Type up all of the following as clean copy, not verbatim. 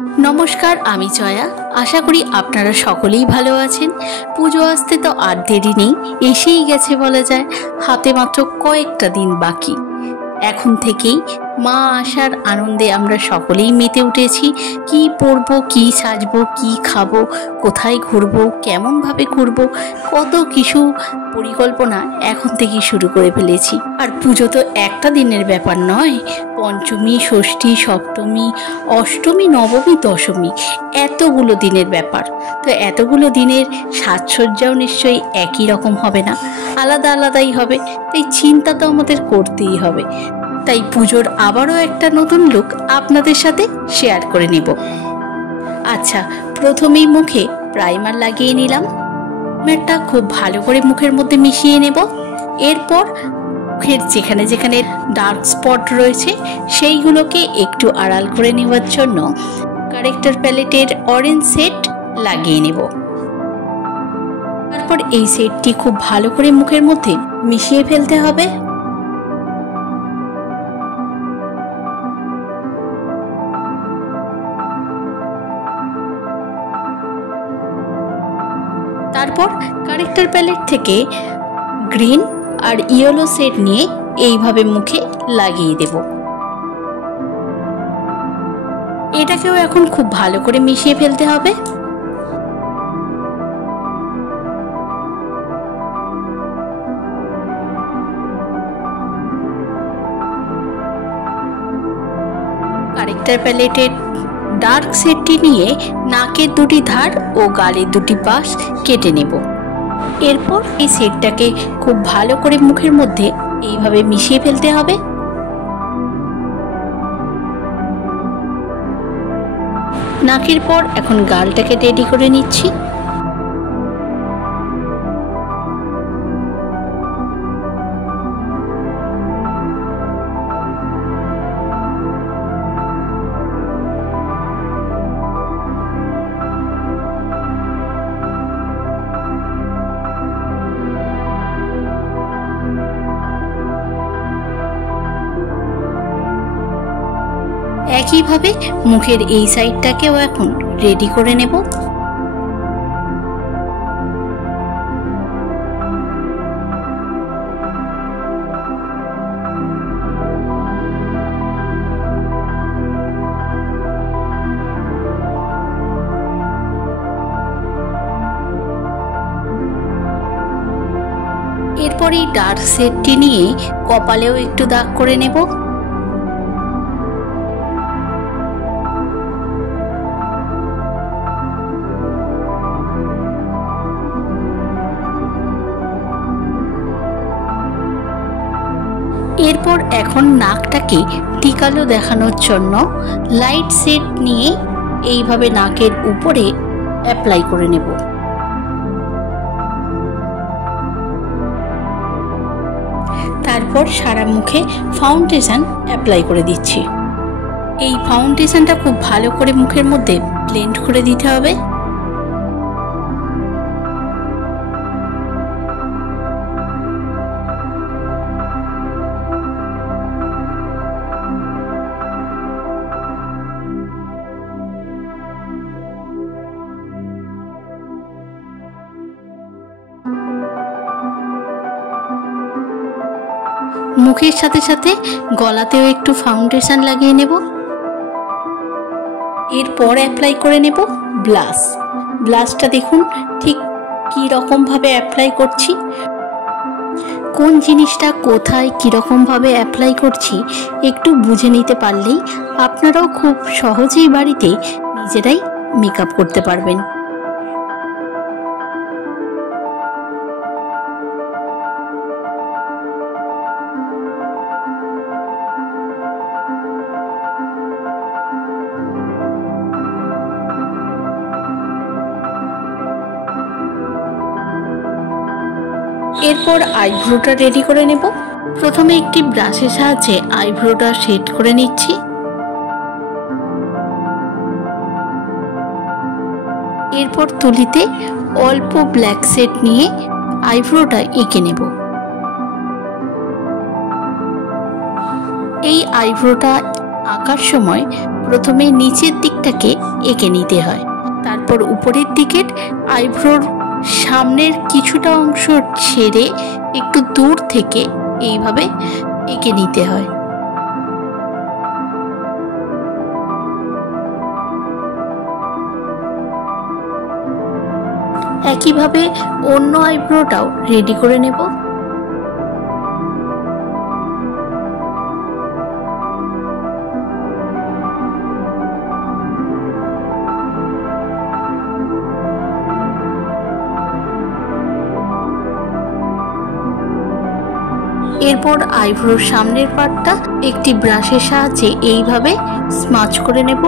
নমস্কার, আমি জয়া। আশা করি আপনারা সকলেই ভালো আছেন। পুজো আসতে তো আর দেরি নেই, এসেই গেছে বলা যায়। হাতে মাত্র কয়েকটা দিন বাকি। এখন থেকেই মা আসার আনন্দে আমরা সকলেই মেতে উঠেছি। কি পরবো, কি সাজবো, কি খাবো, কোথায় ঘুরবো, কেমনভাবে ঘুরবো, কত কিছু পরিকল্পনা এখন থেকেই শুরু করে ফেলেছি। আর পুজো তো একটা দিনের ব্যাপার নয়, পঞ্চমী, ষষ্ঠী, সপ্তমী, অষ্টমী, নবমী, দশমী, এতগুলো দিনের ব্যাপার। তো এতগুলো দিনের সাজসজ্জাও নিশ্চয়ই একই রকম হবে না, আলাদা আলাদাই হবে। তাই চিন্তা তো আমাদের করতেই হবে। তাই পুজোর আবারও একটা নতুন লুক আপনাদের সাথে শেয়ার করে নেব। আচ্ছা, প্রথমেই মুখে প্রাইমার লাগিয়ে নিলাম। প্রাইমারটা খুব ভালো করে মুখের মধ্যে মিশিয়ে নেব। এরপর মুখের যেখানে যেখানে ডার্ক স্পট রয়েছে সেইগুলোকে একটু আড়াল করে নেওয়ার জন্য কারেক্টর প্যালেটের অরেঞ্জ সেট লাগিয়ে নেব। তারপর এই সেটটি খুব ভালো করে মুখের মধ্যে মিশিয়ে ফেলতে হবে। তারপর কারেক্টর প্যালেট থেকে গ্রিন আর ইয়েলো সেট নিয়ে এইভাবে মুখে লাগিয়ে দেব। এটাকেও এখন খুব ভালো করে মিশিয়ে ফেলতে হবে। কারেক্টর প্যালেটের ডার্ক সেটটি নিয়ে নাকের দুটি ধার ও গালের দুটি পাশ কেটে নেব। এরপর এই সেটটাকে খুব ভালো করে মুখের মধ্যে এইভাবে মিশিয়ে ফেলতে হবে। নাকের পর এখন গালটাকে রেডি করে নিচ্ছি। একইভাবে মুখের এই সাইডটাকেও এখন রেডি করে নেব। এরপর এই ডার্ক সেটটি নিয়ে কপালেও একটু দাগ করে নেব। এরপর এখন নাকটাকে টিকালো দেখানোর জন্য লাইট সেট নিয়ে এইভাবে নাকের উপরে অ্যাপ্লাই করে নেব। তারপর সারা মুখে ফাউন্ডেশন অ্যাপ্লাই করে দিচ্ছি। এই ফাউন্ডেশনটা খুব ভালো করে মুখের মধ্যে ব্লেন্ড করে দিতে হবে। মুখের সাথে সাথে গলাতেও একটু ফাউন্ডেশন লাগিয়ে নেব। এরপর অ্যাপ্লাই করে নেব ব্লাশ। ব্লাশটা দেখুন ঠিক কী রকমভাবে অ্যাপ্লাই করছি, কোন জিনিসটা কোথায় কীরকমভাবে অ্যাপ্লাই করছি একটু বুঝে নিতে পারলেই আপনারাও খুব সহজেই বাড়িতে নিজেরাই মেকআপ করতে পারবেন। এরপর আইব্রোটা রেডি করে নেব। প্রথমে একটি ব্রাশের সাহায্যে আইব্রোটা সেট করে নিচ্ছি। এরপর তুলিতে অল্প ব্ল্যাক সেট নিয়ে আইব্রোটা এঁকে নেব। এই আইব্রোটা আঁকার সময় প্রথমে নিচের দিকটাকে এঁকে নিতে হয়, তারপর উপরের দিকের আইব্রোর সামনের কিছুটা অংশ ছেড়ে একটু দূর থেকে এইভাবে এঁকে নিতে হয়। একইভাবে অন্য আইব্রোটাও রেডি করে নেব। এরপর আইব্রোর সামনের পার্টটা একটি ব্রাশের সাহায্যে এইভাবে স্মাচ করে নেব।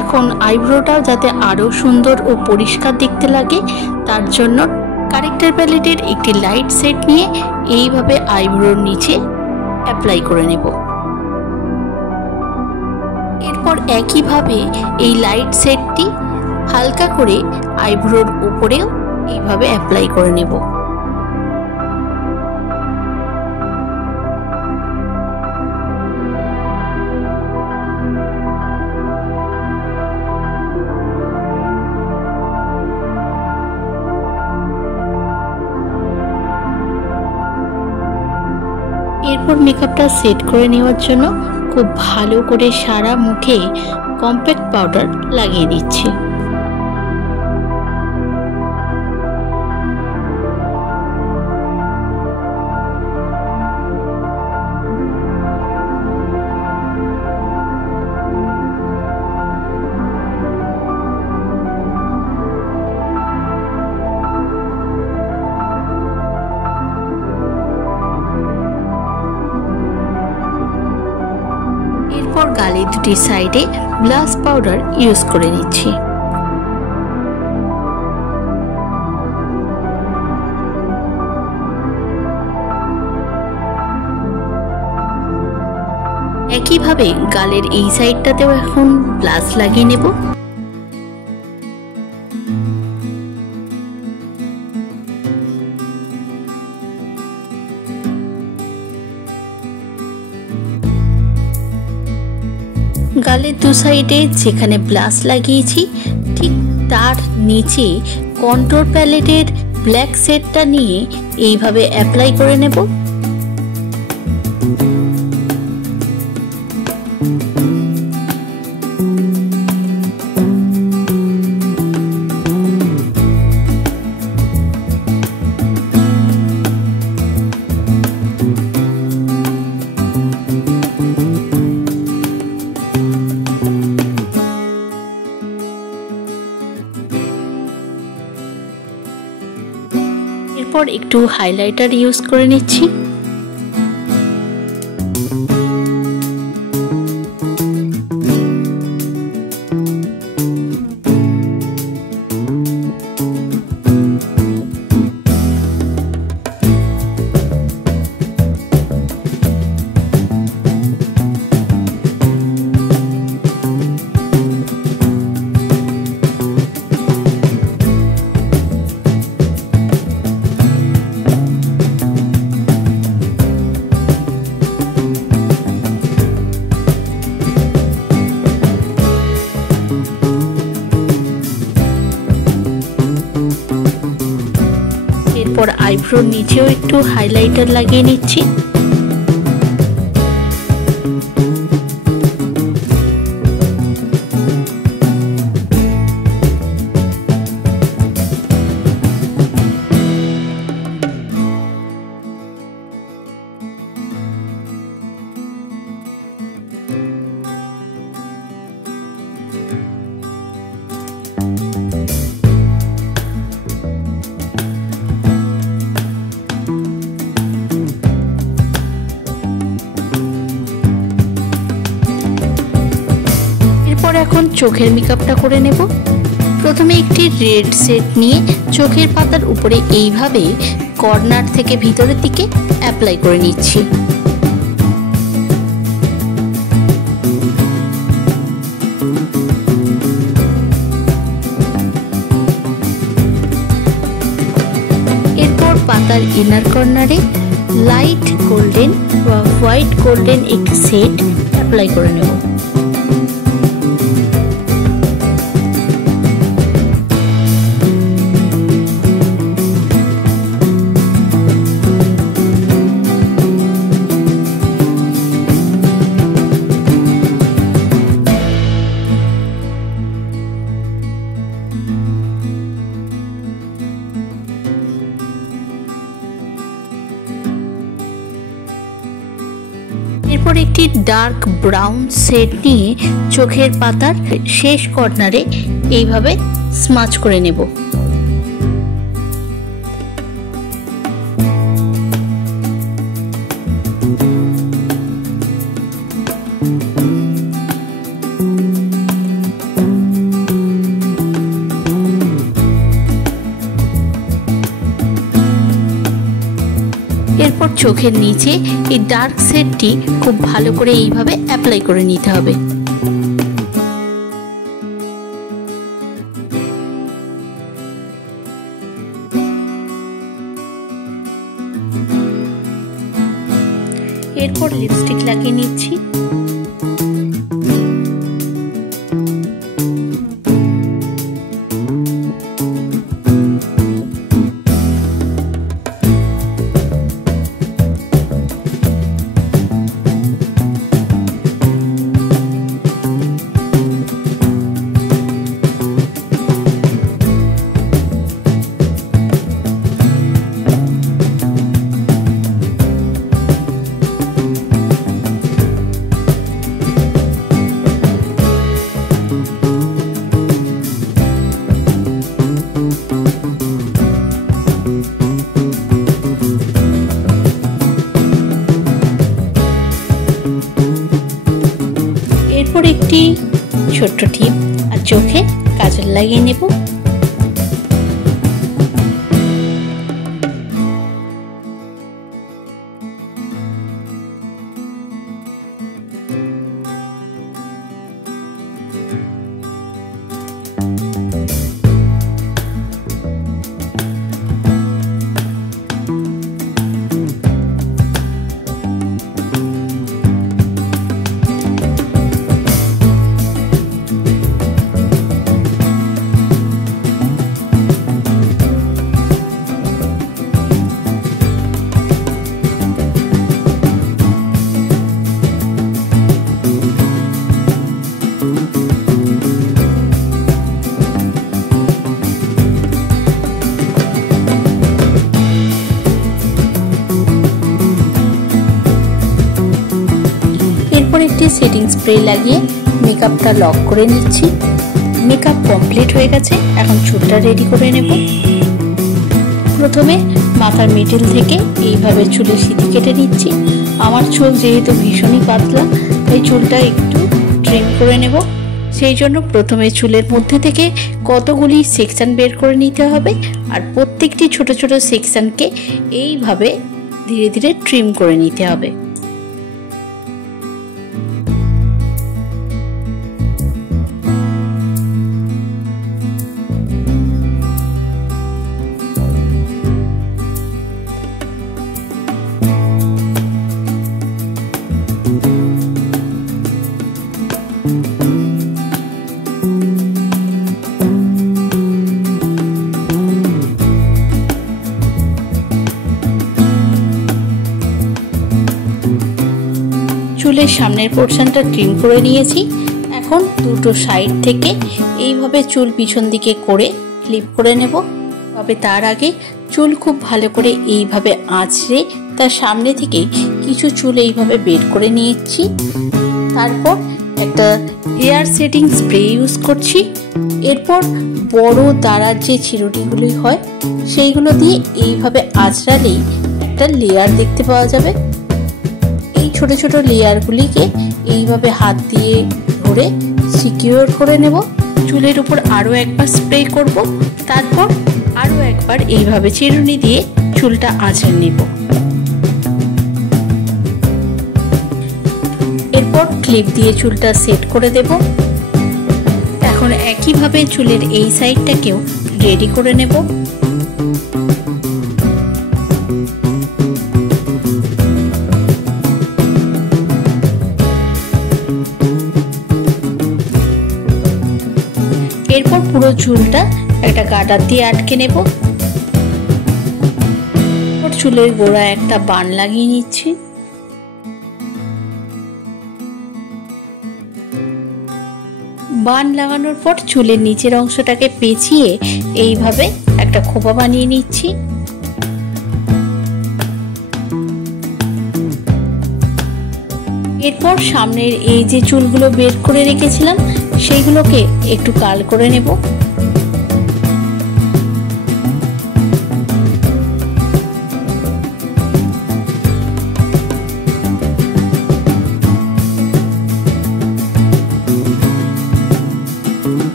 এখন আইব্রোটাও যাতে আরো সুন্দর ও পরিষ্কার দেখতে লাগে তার জন্য কারেক্টর প্যালেটের একটি লাইট সেট নিয়ে এইভাবে আইব্রোর নিচে অ্যাপ্লাই করে নেব। এরপর একইভাবে এই লাইট সেটটি হালকা করে আইব্রোর উপরেও এইভাবে অ্যাপ্লাই করে নেব। এরপর মেকআপটা সেট করে নেওয়ার জন্য খুব ভালো করে সারা মুখে কম্প্যাক্ট পাউডার লাগিয়ে দিচ্ছি। এরপর গালের দুটি সাইডে ব্লাশ পাউডার ইউজ করে নিচ্ছি। একইভাবে গালের এই সাইডটাতেও এখন ব্লাশ লাগিয়ে নেব। গালের দু সাইডে যেখানে ব্লাশ লাগিয়েছি ঠিক তার নিচে কন্ট্রোর প্যালেটের ব্ল্যাক শেডটা নিয়ে এইভাবে অ্যাপ্লাই করে নেব। এরপর একটু হাইলাইটার ইউজ করে নিচ্ছি। এরপর আইব্রোর নিচেও একটু হাইলাইটার লাগিয়ে নিচ্ছি। এখন চোখের মেকআপটা করে নেব। প্রথমে একটি রেড সেট নিয়ে চোখের পাতার উপরে এইভাবে কর্নার থেকে ভিতরের দিকে অ্যাপ্লাই করে নিচ্ছি। এরপর পাতার ইনার কর্নারে লাইট গোল্ডেন বা হোয়াইট গোল্ডেন একটি সেট অ্যাপ্লাই করে নেব। এরপর একটি ডার্ক ব্রাউন শেড নিয়ে চোখের পাতার শেষ কর্নারে এইভাবে স্মাচ করে নেব। এরপর চোখের নিচে এই ডার্ক শেডটি খুব ভালো করে এইভাবে অ্যাপ্লাই করে নিতে হবে। এরপর লিপস্টিক লাগিয়ে নিচ্ছি। এরপর একটি ছোট্ট টিপ আর চোখে কাজল লাগিয়ে নেব। একটি সেটিং স্প্রে লাগিয়ে মেকআপটা লক করে নিচ্ছি। মেকআপ কমপ্লিট হয়ে গেছে, এখন চুলটা রেডি করে নেব। প্রথমে মাথার মিডল থেকে এইভাবে চুলের সিঁথি কেটে নিচ্ছি। আমার চুল যেহেতু ভীষণই পাতলা, তাই চুলটা একটু ট্রিম করে নেব। সেই জন্য প্রথমে চুলের মধ্যে থেকে কতগুলি সেকশন বের করে নিতে হবে, আর প্রত্যেকটি ছোট ছোট সেকশনকে এইভাবে ধীরে ধীরে ট্রিম করে নিতে হবে। চুলের সামনের পোর্শনটা ট্রিম করে নিয়েছি। এখন দুটো সাইড থেকে এইভাবে চুল পিছন দিকে করে ক্লিপ করে নেব। তবে তার আগে চুল খুব ভালো করে এইভাবে আঁচড়ে তার সামনে থেকে কিছু চুল এইভাবে বের করে নিয়েছি। তারপর একটা হেয়ার সেটিং স্প্রে ইউজ করছি। এরপর বড় দাঁড়ার যে চিরুনিগুলি হয় সেইগুলো দিয়ে এইভাবে আঁচড়ালেই একটা লেয়ার দেখতে পাওয়া যাবে। এই ছোট ছোট লেয়ারগুলিকে এইভাবে হাত দিয়ে ধরে সিকিউর করে নেব। চুলের উপর আরও একবার স্প্রে করব, তারপর আরও একবার এইভাবে চিরুনি দিয়ে চুলটা আঁচড়ে নেব। এরপর ক্লিপ দিয়ে চুলটা সেট করে দেব। এখন একইভাবে চুলের এই সাইডটাকেও রেডি করে নেব। এরপর পুরো চুলটা একটা গার্ডার দিয়ে আটকে নেব। চুলের গোড়ায় একটা বান লাগিয়ে নিচ্ছি। বান লাগানোর পর চুলের নিচের অংশটাকে পেঁচিয়ে এইভাবে একটা খোপা বানিয়ে নিচ্ছি। এরপর সামনের এই যে চুলগুলো বের করে রেখেছিলাম সেইগুলোকে একটু কাল করে নেব।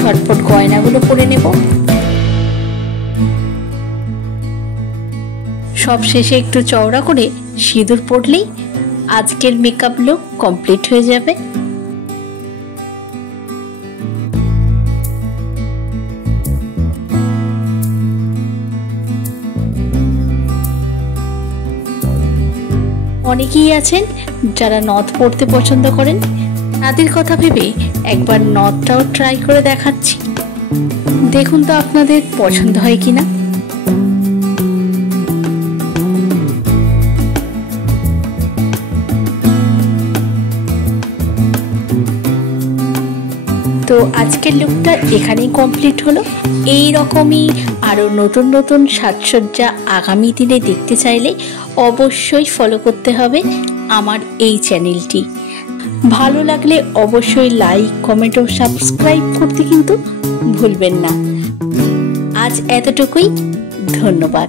ঝটপট গয়নাগুলো পরে নেব। সব শেষে একটু চওড়া করে সিঁদুর পরলেই আজকের মেকআপ লুক কমপ্লিট হয়ে যাবে। অনেকেই আছেন যারা নথ পরতে পছন্দ করেন, তাদের কথা ভেবে একবার নথটাও ট্রাই করে দেখাচ্ছি। দেখুন তো আপনাদের পছন্দ হয় কিনা। তো আজকের লুকটা এখানেই কমপ্লিট হলো। এই রকমই আরো নতুন নতুন সাজসজ্জা আগামী দিনে দেখতে চাইলে অবশ্যই ফলো করতে হবে আমার এই চ্যানেলটি। ভালো লাগলে অবশ্যই লাইক, কমেন্ট ও সাবস্ক্রাইব করতে কিন্তু ভুলবেন না। আজ এতটুকুই, ধন্যবাদ।